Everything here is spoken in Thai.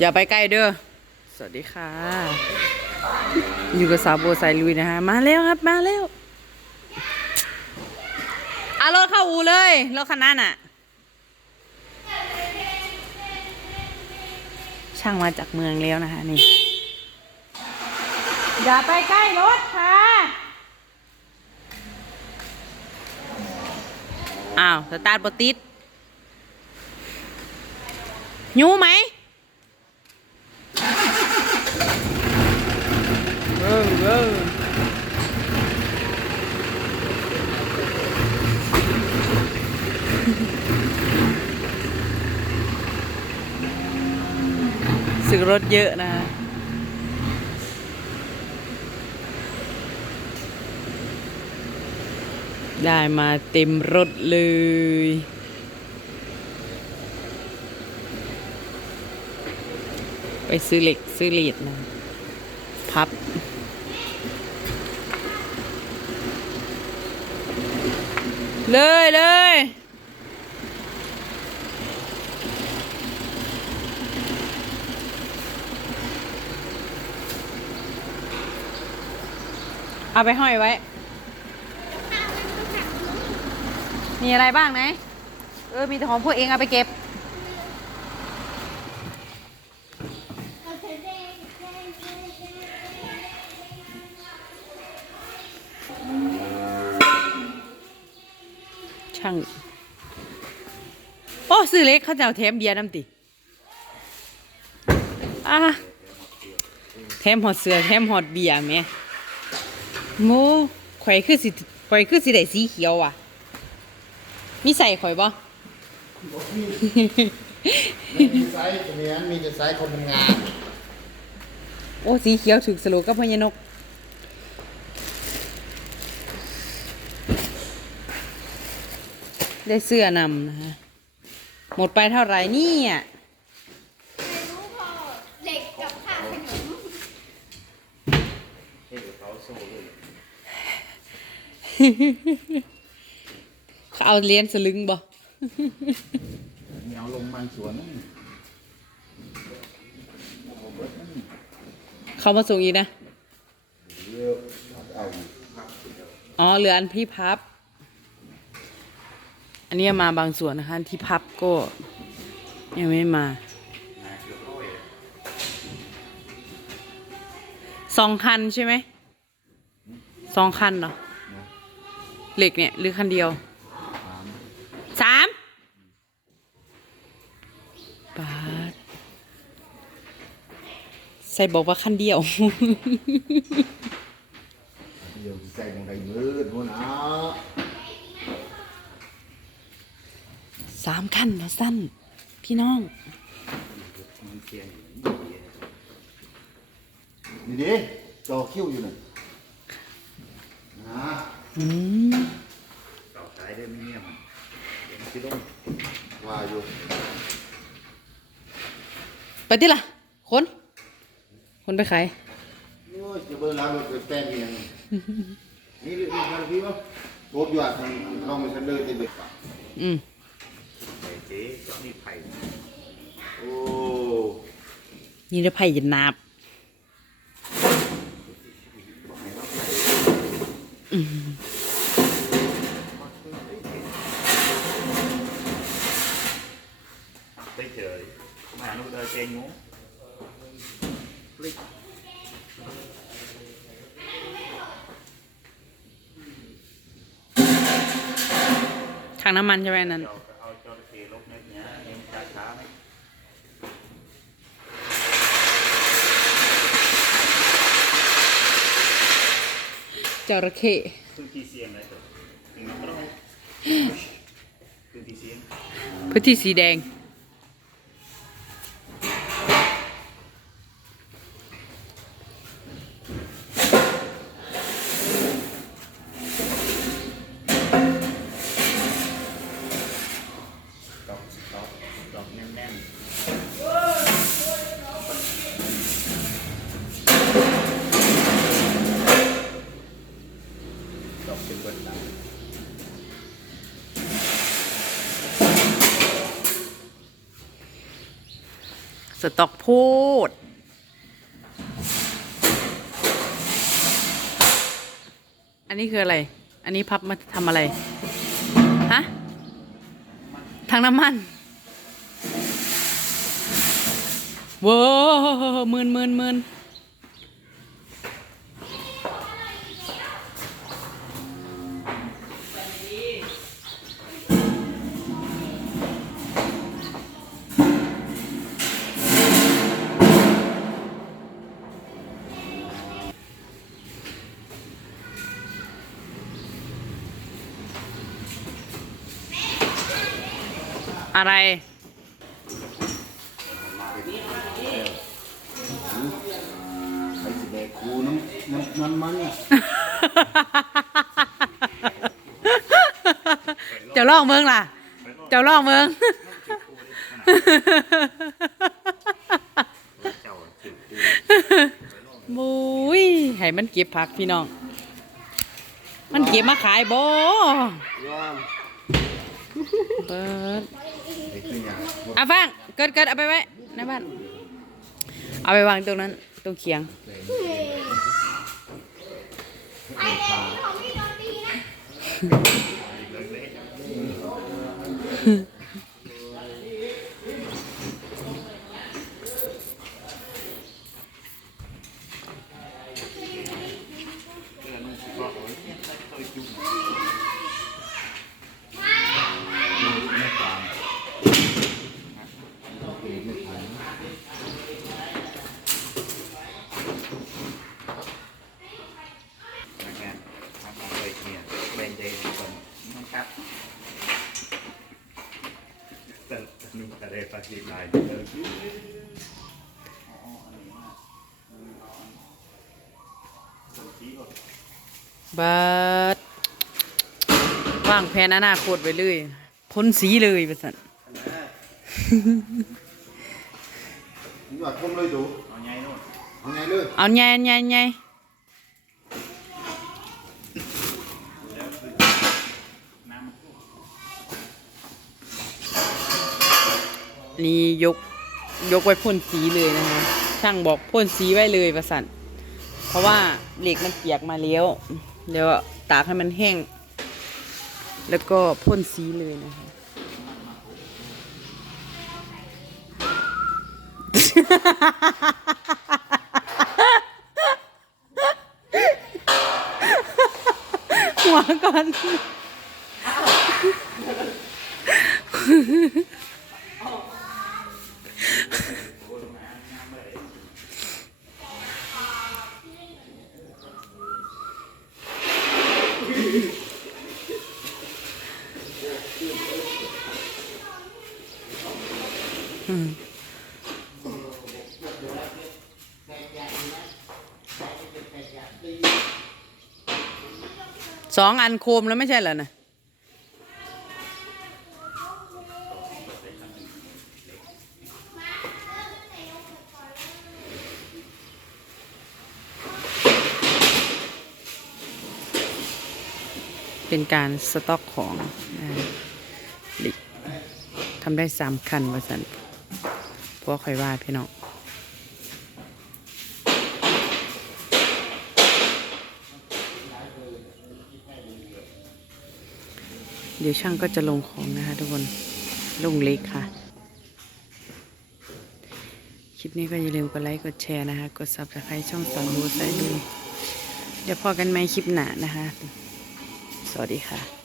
อย่าไปใกล้เด้อ สวัสดีค่ะ อยู่กับสาวโบสายลุยนะฮะ มาแล้วครับ มาแล้วอารถเข้าอูเลยรถคันนั้นอะ ช่างมาจากเมืองแล้วนะคะนี่ อย่าไปใกล้รถค่ะ อ้าว สตาร์ทบติดยูไหม เออเออสึก รถเยอะนะได้มาเต็มรถเลย ไปซื้อเหล็กซื้อเหลีดนะ พับ เลยเลย เอาไปห้อยไว้ มีอะไรบ้างไหนเออ มีแต่ของพวกเองเอาไปเก็บ ช่าง โอ้ซื้อเล็กเขาจะเอาแถมเบียร์น้ำติอะแถมหอดเสือแถมหอดเบียร์แม่ โมข่อยคือสิข่อยคือสิได้สีเขียวอะมีใส่ข่อยบ่ไม่มีไซส์ตัวนี้มีแต่ไซส์คนทำงาน โอ้สีเขียวถึกสโลกับพญานกได้เสื้อนำนะฮะหมดไปเท่าไหร่เนี่ยไม่รู้พอเหล็กกับค่าขนม เขาเอาเหรียญสลึงบ่มีเอาลงบางสวนเขามาส่งอีกนะเลือกเอาอ๋อเหลืออันที่พับ อันนี้มาบางส่วนนะคะอันที่พับก็ยังไม่มาสองคันใช่ไหมสองคันเหรอ เหล็กเนี่ยหรือคันเดียวสามบาทใส่บอกว่าคันเดียว เดี๋ยวใจตรงไหนมืดหัวหนาสามคันนะสั้น พี่น้อง นี่ดิจอคิ้วอยู่น่ะนะ อืมสายได้ไม่เงียบเดี๋ยวคิดลงว่าอยู่ไปที่ละคนคนไปขายโอ้ยจะเบิ่งแล้วมันเป็นแป้งเมียงนี่เรื่องอะไรพี่วะโบดอยู่อะทางลองไปชันเดอร์ที่เบ็ดปะอืมเจ๊จอนี่ไผ่โอ้นี่ได้ไผ่ยันนาบอืม ไปเฉย มานุเดอเจงงูทางน้ำมันใช่ไหมอันนั้นเราก็เอาจระเข้ลบเนื้อเนี้ยเองช้าช้าๆไหมจระเข้พื้นที่เสี่ยงเลยตัวถึงน้ำร้อยพื้นที่เสี่ยงพื้นที่สีแดง ดอกดอกดอกแน่นๆด อกเป็นเบิดหลังสต็อกพูดอันนี้คืออะไร อันนี้พับมาทำอะไร ฮะทางน้ำมันว้าวหมื่นมื่นหมื่น อะไรไอ้สิแดกคูน้ำน้ำน้ำมันอะเจ้าลองเมืองล่ะ เจ้าลองเมือง เจ้าถือกูมุ้ยให้มันเก็บผักพี่น้อง มันเก็บมาขายบ่ย่ามเปิด เอาฟังเกิดเกิดเอาไปไว้ในบ้านเอาไปวางตรงนั้นตรงเคียงไอเด็กของพี่โดนตีนะ โอเคไม่ทัน พนักงานทำมาเลยเนี่ยแบนเดย์ก่อนนะครับแต่ นุ่มกระเดฟาสีลายเดินบัดวางแผนอนาคตไว้เลยพ้นสีเลยประสันนี่ว่าคมเลยดูเอาไงนู่นเอาไงเลยเอาใหญ่ใหญ่ใหญ่ นี่ยกยกไว้พ่นสีเลยนะคะช่างบอกพ่นสีไว้เลยประสันเพราะว่าเหล็กมันเปียกมาแล้วเดี๋ยวตากให้มันแห้ง แล้วก็พ่นสีเลยนะคะหัวก่อน สองอันโคมแล้วไม่ใช่เหรอนะเป็นการสต็อกของทำได้สามคันวาสันพราะคอยว่าพี่น้อง เดี๋ยวช่างก็จะลงของนะคะทุกคนลงเล็กค่ะ คลิปนี้ก็อย่าลืมกดไลค์กดแชร์นะคะ กด subscribe ช่องสอนรู้ใส่ด้วยเดี๋ยวพอกันไหมคลิปหนานะคะ สวัสดีค่ะ